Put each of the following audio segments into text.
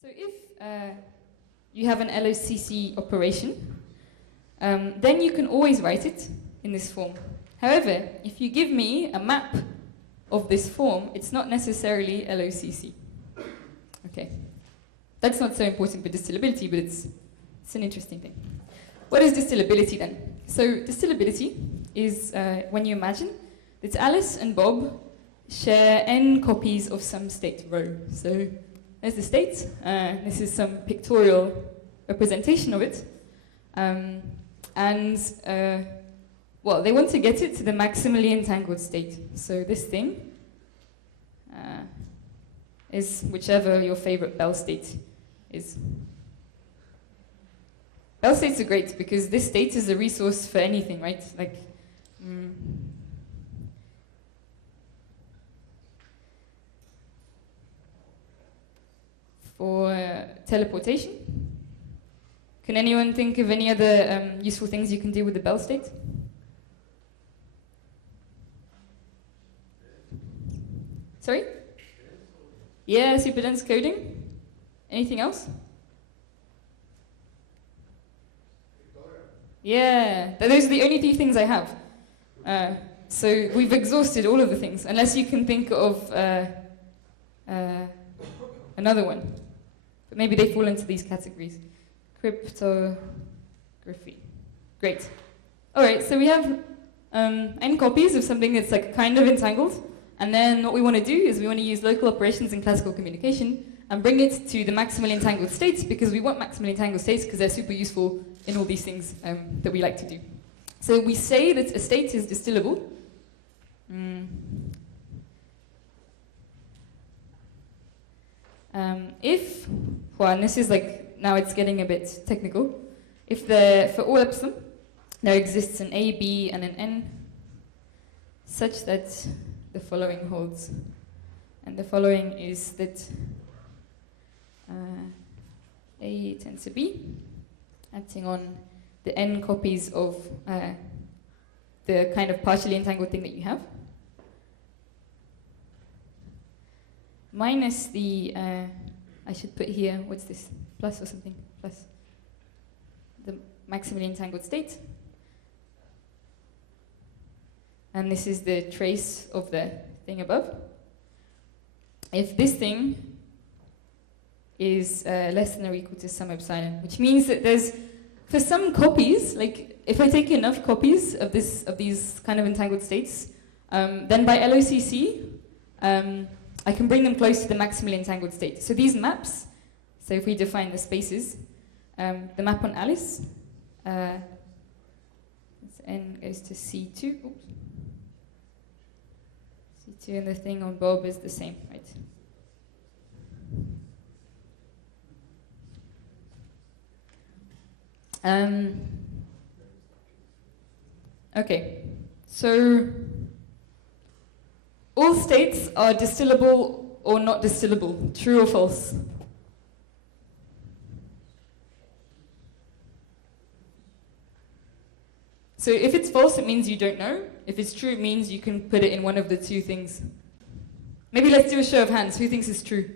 So if you have an LOCC operation, then you can always write it in this form. However, if you give me a map of this form, it's not necessarily LOCC. Okay. That's not so important for distillability, but it's an interesting thing. What is distillability then? So distillability is when you imagine that Alice and Bob share n copies of some state rho. So there's the state. This is some pictorial representation of it. Well, they want to get it to the maximally entangled state. So this thing is whichever your favorite Bell state is. Bell states are great because this state is a resource for anything, right? Like, for teleportation. Can anyone think of any other useful things you can do with the Bell state? Sorry? Yeah, superdense coding. Anything else? Yeah, those are the only 3 things I have. So we've exhausted all of the things, unless you can think of another one. But maybe they fall into these categories. Cryptography. Great. All right, so we have n copies of something that's like kind of entangled. And then what we want to do is we want to use local operations in classical communication and bring it to the maximally entangled states, because we want maximally entangled states because they're super useful in all these things that we like to do. So we say that a state is distillable. If, well, and this is like, now it's getting a bit technical, if for all epsilon, there exists an A, B, and an N, such that the following holds. And the following is that A tends to B, acting on the n copies of the kind of partially entangled thing that you have, minus the, I should put here, what's this, plus or something, plus the maximally entangled state. And this is the trace of the thing above. If this thing is less than or equal to some epsilon, which means that there's, for some copies, like if I take enough copies of these kind of entangled states, then by LOCC, I can bring them close to the maximally entangled state. So these maps, so if we define the spaces, the map on Alice, n goes to C2, oops. C2, and the thing on Bob is the same, right? Okay, so all states are distillable or not distillable, true or false? So if it's false, it means you don't know. If it's true, it means you can put it in one of the 2 things. Maybe let's do a show of hands. Who thinks it's true?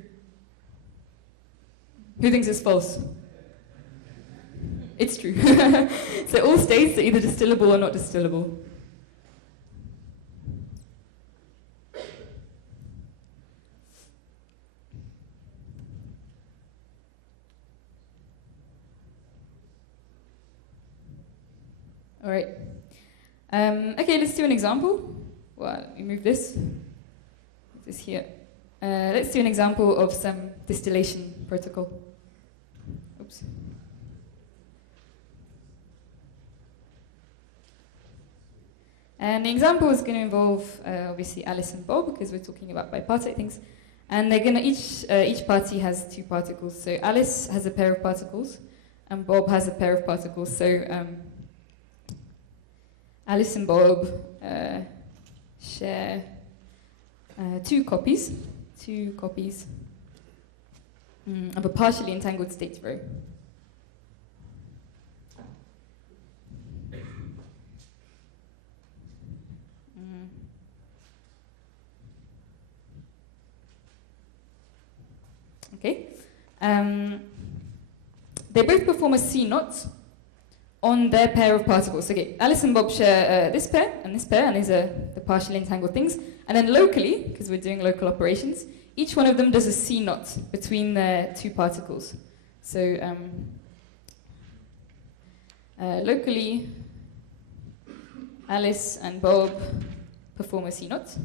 Who thinks it's false? It's true. So all states are either distillable or not distillable. All right. Okay, let's do an example. Well, we move this. This here. Let's do an example of some distillation protocol. Oops. And the example is going to involve, obviously, Alice and Bob, because we're talking about bipartite things. And they're going to, each party has 2 particles. So Alice has a pair of particles, and Bob has a pair of particles. So Alice and Bob share 2 copies of a partially entangled state rho. Okay, They both perform a C0 on their pair of particles. Okay, Alice and Bob share this pair, and these are the partially entangled things. And then locally, because we're doing local operations, each one of them does a C0 between their two particles. So locally, Alice and Bob perform a C0.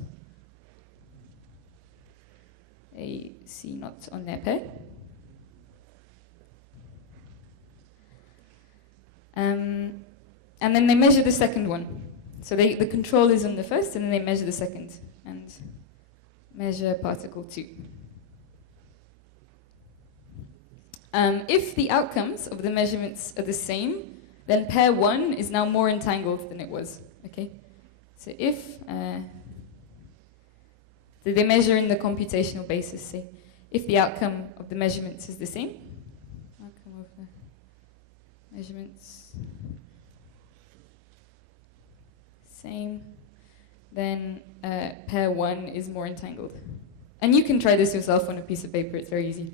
A C0 on their pair. And then they measure the second one. So the control is on the first, and then they measure the second, and measure particle 2. If the outcomes of the measurements are the same, then pair 1 is now more entangled than it was. Okay? So if they measure in the computational basis, say, if the outcome of the measurements is the same, outcome of the measurements same, then pair 1 is more entangled. And you can try this yourself on a piece of paper, it's very easy.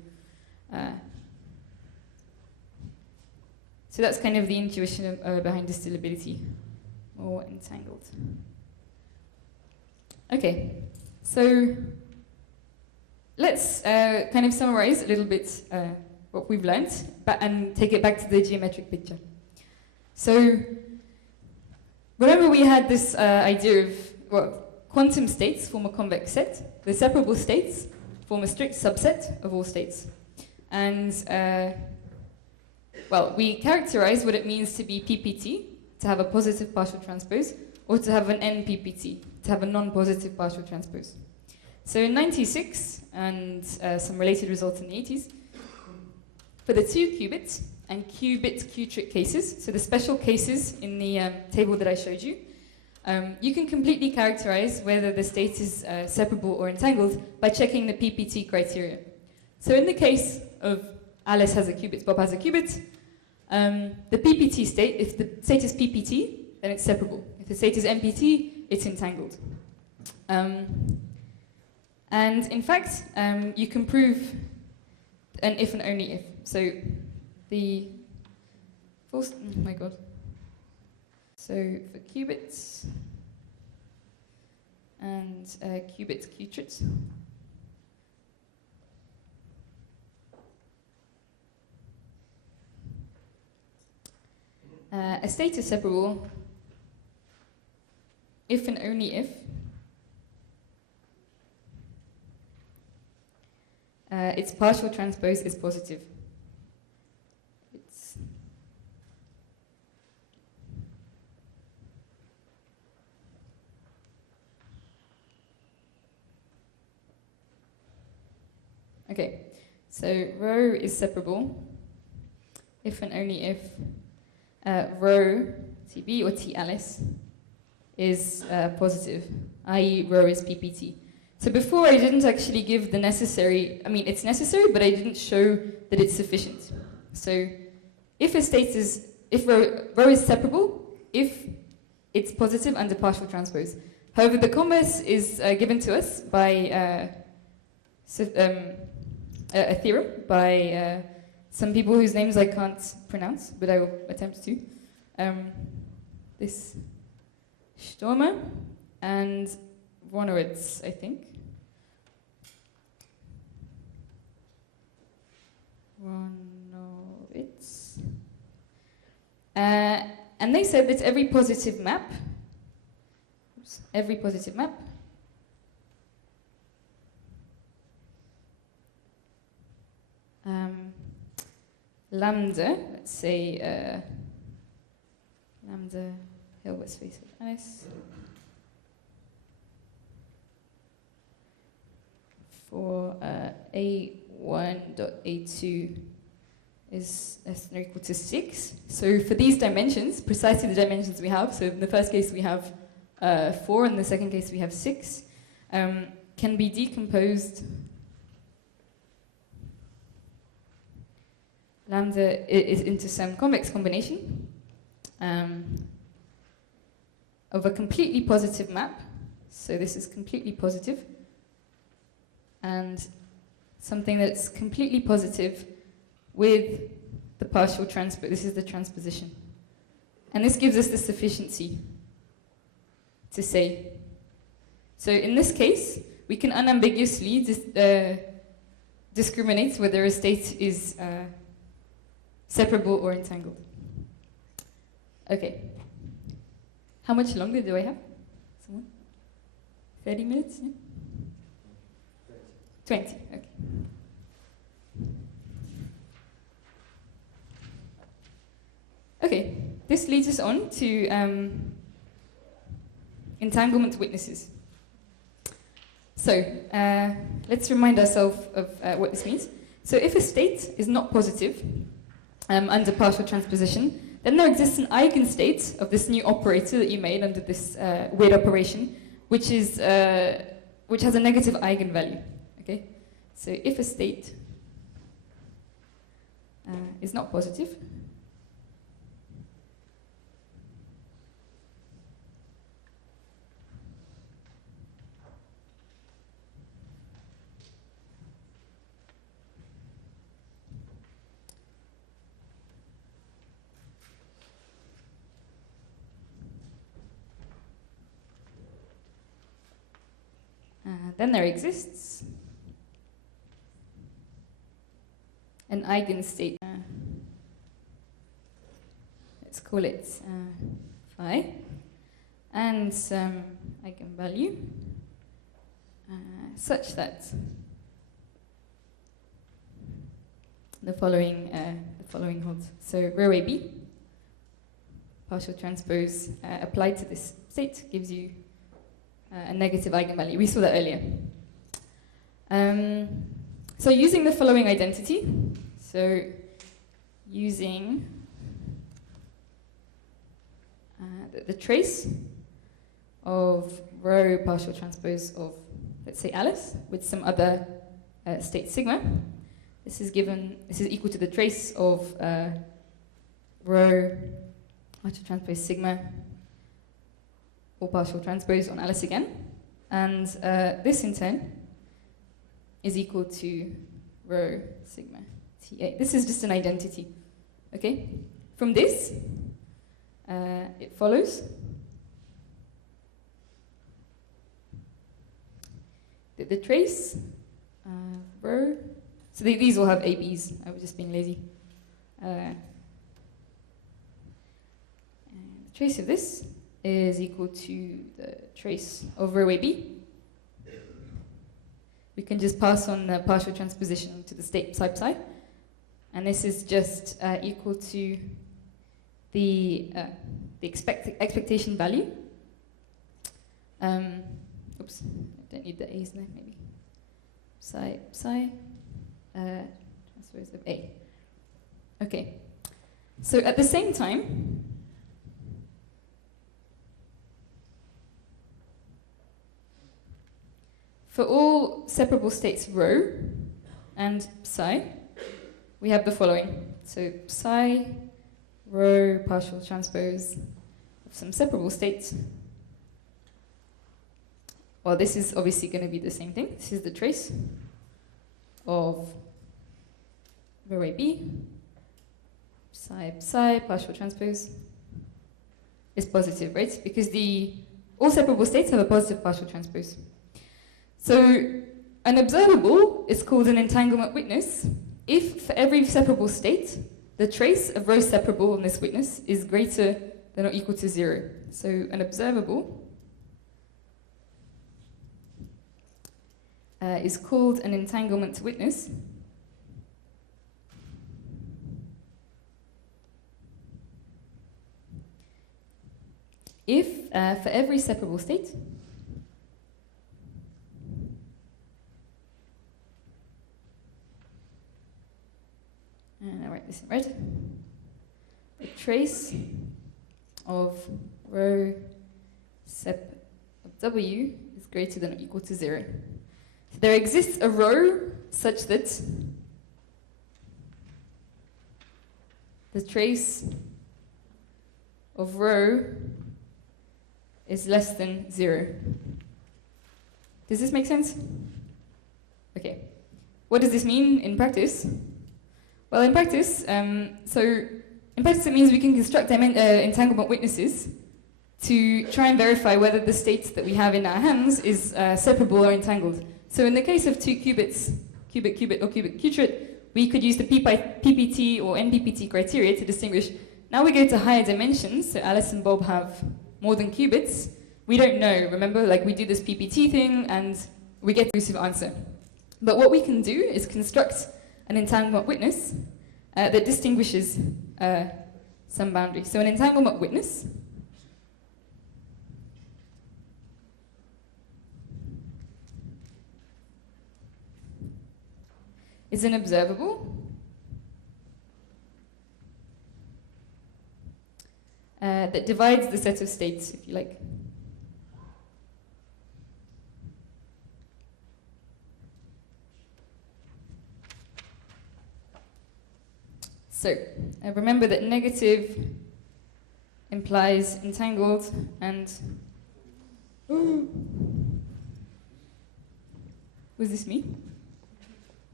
So that's kind of the intuition behind distillability, more entangled. Okay, so let's kind of summarize a little bit what we've learned and take it back to the geometric picture. So remember we had this idea of, well, quantum states form a convex set, the separable states form a strict subset of all states. And well, we characterize what it means to be PPT, to have a positive partial transpose, or to have an NPPT, to have a non-positive partial transpose. So in 96, and some related results in the 80s, for the 2 qubit and qubit Q-trick cases, so the special cases in the table that I showed you, you can completely characterize whether the state is separable or entangled by checking the PPT criteria. So in the case of Alice has a qubit, Bob has a qubit, the PPT state, if the state is PPT, then it's separable. If the state is NPT, it's entangled. And in fact, you can prove an if and only if. So the false, oh my god. So for qubits and qubit Q-trit, a state is separable if and only if its partial transpose is positive. Okay, so rho is separable if and only if rho TB or T Alice is positive, i.e. rho is PPT. So before I didn't actually give the necessary, I mean it's necessary, but I didn't show that it's sufficient. So if a state is, if rho is separable, if it's positive under partial transpose. However, the converse is given to us by a theorem by some people whose names I can't pronounce, but I will attempt to. This Stormer and Wronowitz, I think. Wronowitz. And they said that every positive map, lambda, let's say lambda Hilbert space of Alice for A1.A2 is less than or equal to 6. So for these dimensions, precisely the dimensions we have, so in the first case we have 4, in the second case we have 6, can be decomposed. Lambda is into some convex combination of a completely positive map. So this is completely positive. And something that's completely positive with the partial transpose. This is the transposition. And this gives us the sufficiency to say. So in this case, we can unambiguously discriminate whether a state is separable or entangled. Okay. How much longer do I have? Someone? 30 minutes? Yeah? 20, okay. Okay, this leads us on to entanglement witnesses. So, let's remind ourselves of what this means. So if a state is not positive under partial transposition, then there exists an eigenstate of this new operator that you made under this weird operation, which has a negative eigenvalue. Okay, so if a state is not positive, then there exists an eigenstate. Let's call it phi, and some eigenvalue such that the following holds. So rho AB, partial transpose applied to this state, gives you a negative eigenvalue. We saw that earlier. So using the following identity, so using the trace of rho partial transpose of, let's say, Alice with some other state sigma, this is equal to the trace of rho partial transpose sigma or partial transpose on Alice again, and this in turn is equal to rho sigma TA. This is just an identity, okay? From this, it follows that the trace rho, so these all have ABs, I was just being lazy. And the trace of this is equal to the trace of rho AB. We can just pass on the partial transposition to the state psi, and this is just equal to the expectation value. Oops, I don't need the A's there, maybe. Psi, transpose of A. Okay, so at the same time, for all separable states rho and psi, we have the following. So psi, rho, partial transpose of some separable states. Well, this is obviously going to be the same thing. This is the trace of rho AB, psi, partial transpose is positive, right? Because all separable states have a positive partial transpose. So an observable is called an entanglement witness if for every separable state, the trace of rho separable on this witness is greater than or equal to 0. So an observable is called an entanglement witness if for every separable state, and I'll write this in red, the trace of rho sep of W is greater than or equal to 0. So there exists a rho such that the trace of rho is less than 0. Does this make sense? Okay. What does this mean in practice? Well, in practice, it means we can construct entanglement witnesses to try and verify whether the state that we have in our hands is separable or entangled. So in the case of two qubits, qubit, or qubit, we could use the PPT or NPPT criteria to distinguish. Now we go to higher dimensions, so Alice and Bob have more than qubits. We don't know, remember? Like, we do this PPT thing and we get a conclusive answer. But what we can do is construct an entanglement witness that distinguishes some boundary. So an entanglement witness is an observable that divides the set of states, if you like. So, remember that negative implies entangled and... Was this me?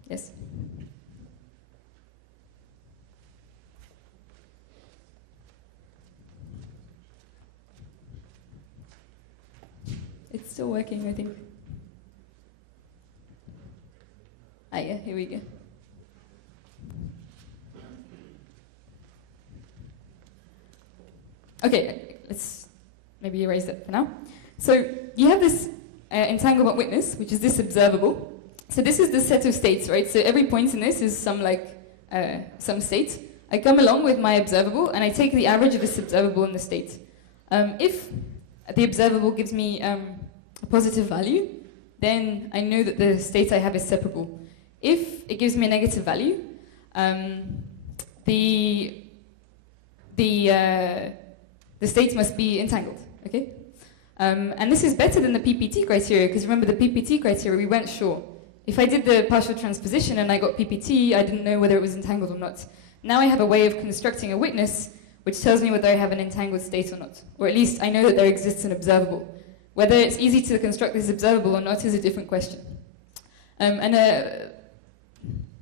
Yes. It's still working, I think. Ah, yeah, here we go. Okay, let's maybe erase that for now. So you have this entanglement witness, which is this observable. So this is the set of states, right? So every point in this is some state. I come along with my observable, and I take the average of this observable in the state. If the observable gives me a positive value, then I know that the state I have is separable. If it gives me a negative value, the states must be entangled, okay? And this is better than the PPT criteria, because remember the PPT criteria, we weren't sure. If I did the partial transposition and I got PPT, I didn't know whether it was entangled or not. Now I have a way of constructing a witness which tells me whether I have an entangled state or not. Or at least I know that there exists an observable. Whether it's easy to construct this observable or not is a different question. And a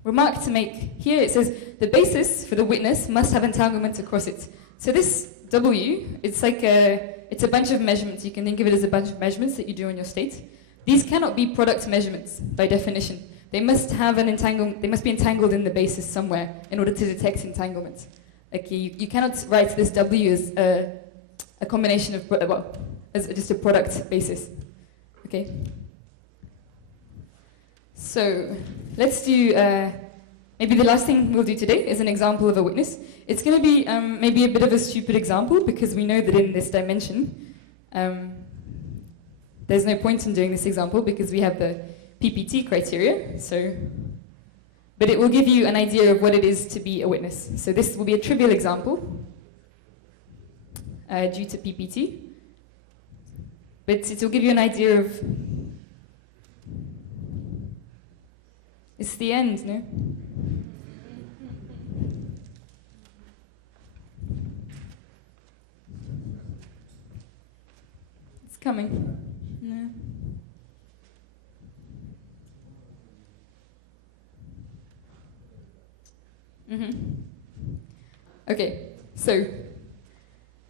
remark to make here, it says, the basis for the witness must have entanglement across it. So this W, it's a bunch of measurements. You can think of it as a bunch of measurements that you do on your state. These cannot be product measurements by definition. They must have they must be entangled in the basis somewhere in order to detect entanglement. Like you cannot write this W as a combination of, as just a product basis. Okay? So let's do, maybe the last thing we'll do today is an example of a witness. It's going to be maybe a bit of a stupid example, because we know that in this dimension, there's no point in doing this example because we have the PPT criteria, but it will give you an idea of what it is to be a witness. So this will be a trivial example due to PPT, but it will give you an idea of... It's the end, no? It's coming. No. Okay, so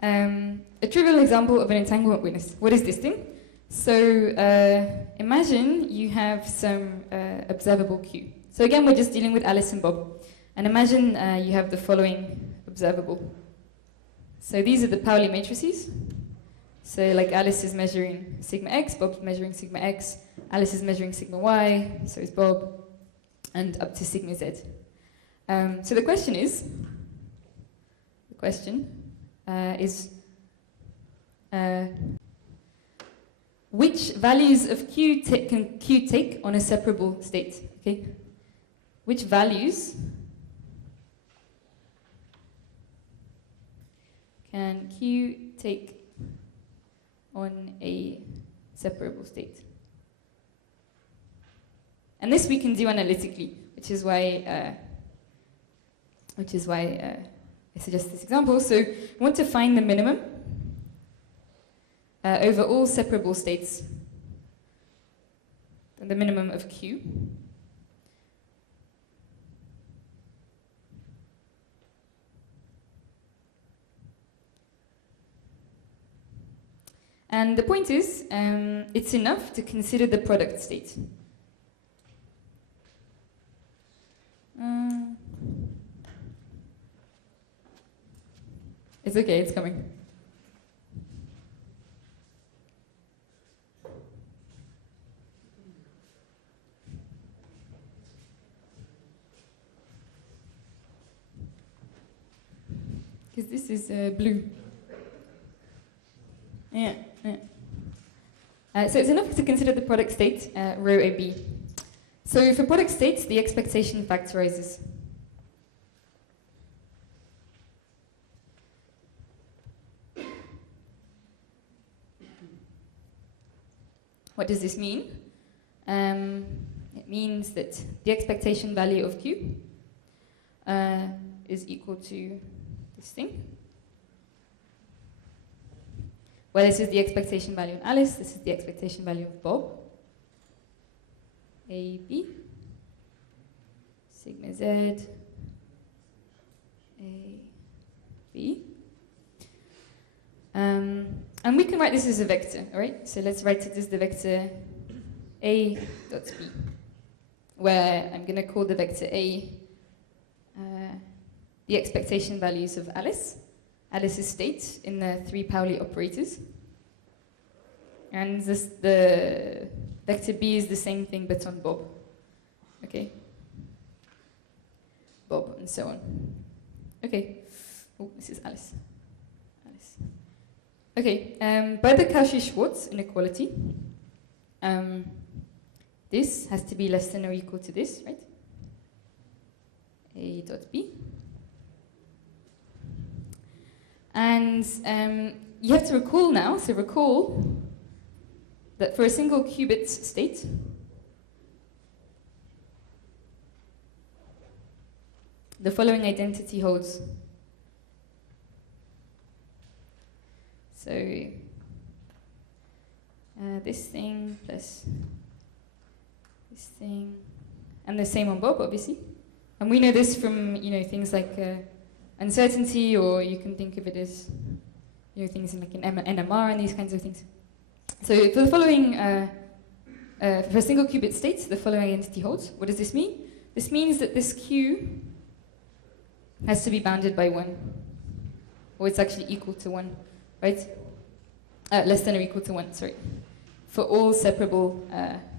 a trivial example of an entanglement witness. What is this thing? So imagine you have some observable Q. So again, we're just dealing with Alice and Bob. And imagine you have the following observable. So these are the Pauli matrices. So like Alice is measuring sigma x, Bob's measuring sigma x, Alice is measuring sigma y, so is Bob, and up to sigma z. So the question is, which values of Q can Q take on a separable state? Okay, which values can Q take on a separable state? And this we can do analytically, which is why I suggest this example. So we want to find the minimum over all separable states, and the minimum of Q. And the point is, it's enough to consider the product state. It's okay, it's coming. Because this is blue. Yeah. So it's enough to consider the product state, rho AB. So for product states, the expectation factorizes. What does this mean? It means that the expectation value of Q is equal to this thing. Well, this is the expectation value of Alice, this is the expectation value of Bob. A, B, sigma Z, A, B. And we can write this as a vector, all right? So let's write it as the vector A dot B, where I'm going to call the vector A the expectation values of Alice's state in the 3 Pauli operators. And the vector B is the same thing but on Bob. Okay? Bob, and so on. Okay. Oh, this is Alice. Okay, by the Cauchy-Schwarz inequality, this has to be less than or equal to this, right? A dot B. And you have to recall now, so recall that for a single qubit state, the following identity holds. So this thing plus this thing, and the same on Bob, obviously. And we know this from things like uncertainty, or you can think of it as things in like an NMR and these kinds of things. So for the following, for a single qubit state, the following identity holds. What does this mean? This means that this Q has to be bounded by 1, or it's actually equal to 1. Right? Less than or equal to 1, sorry. For all separable,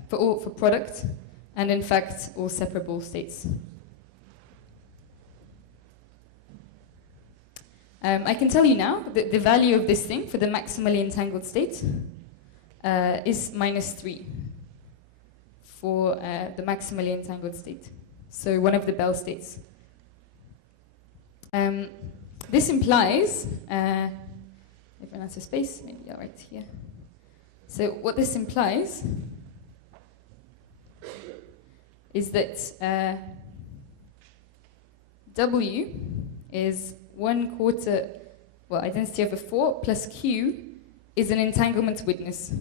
for product, and in fact, all separable states. I can tell you now that the value of this thing for the maximally entangled state is -3 for the maximally entangled state. So one of the Bell states. This implies, if I run out of space, maybe I'll write here. So what this implies is that W is 1/4, well, identity over 4 plus Q is an entanglement witness.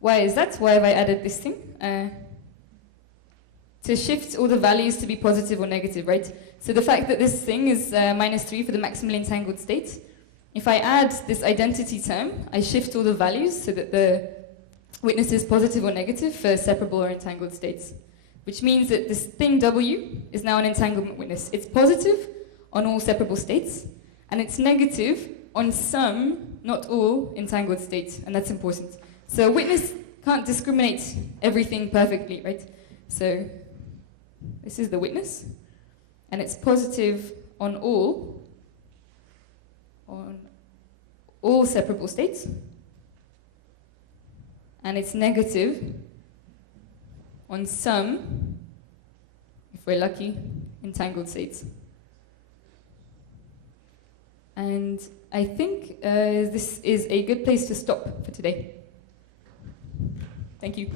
Why is that? Why have I added this thing? To shift all the values to be positive or negative, right? So the fact that this thing is -3 for the maximally entangled state, if I add this identity term, I shift all the values so that the witness is positive or negative for separable or entangled states. Which means that this thing W is now an entanglement witness. It's positive on all separable states, and it's negative on some, not all, entangled states, and that's important. So a witness can't discriminate everything perfectly, right? So this is the witness, and it's positive on all separable states, and it's negative on some, if we're lucky, entangled states. And I think this is a good place to stop for today. Thank you.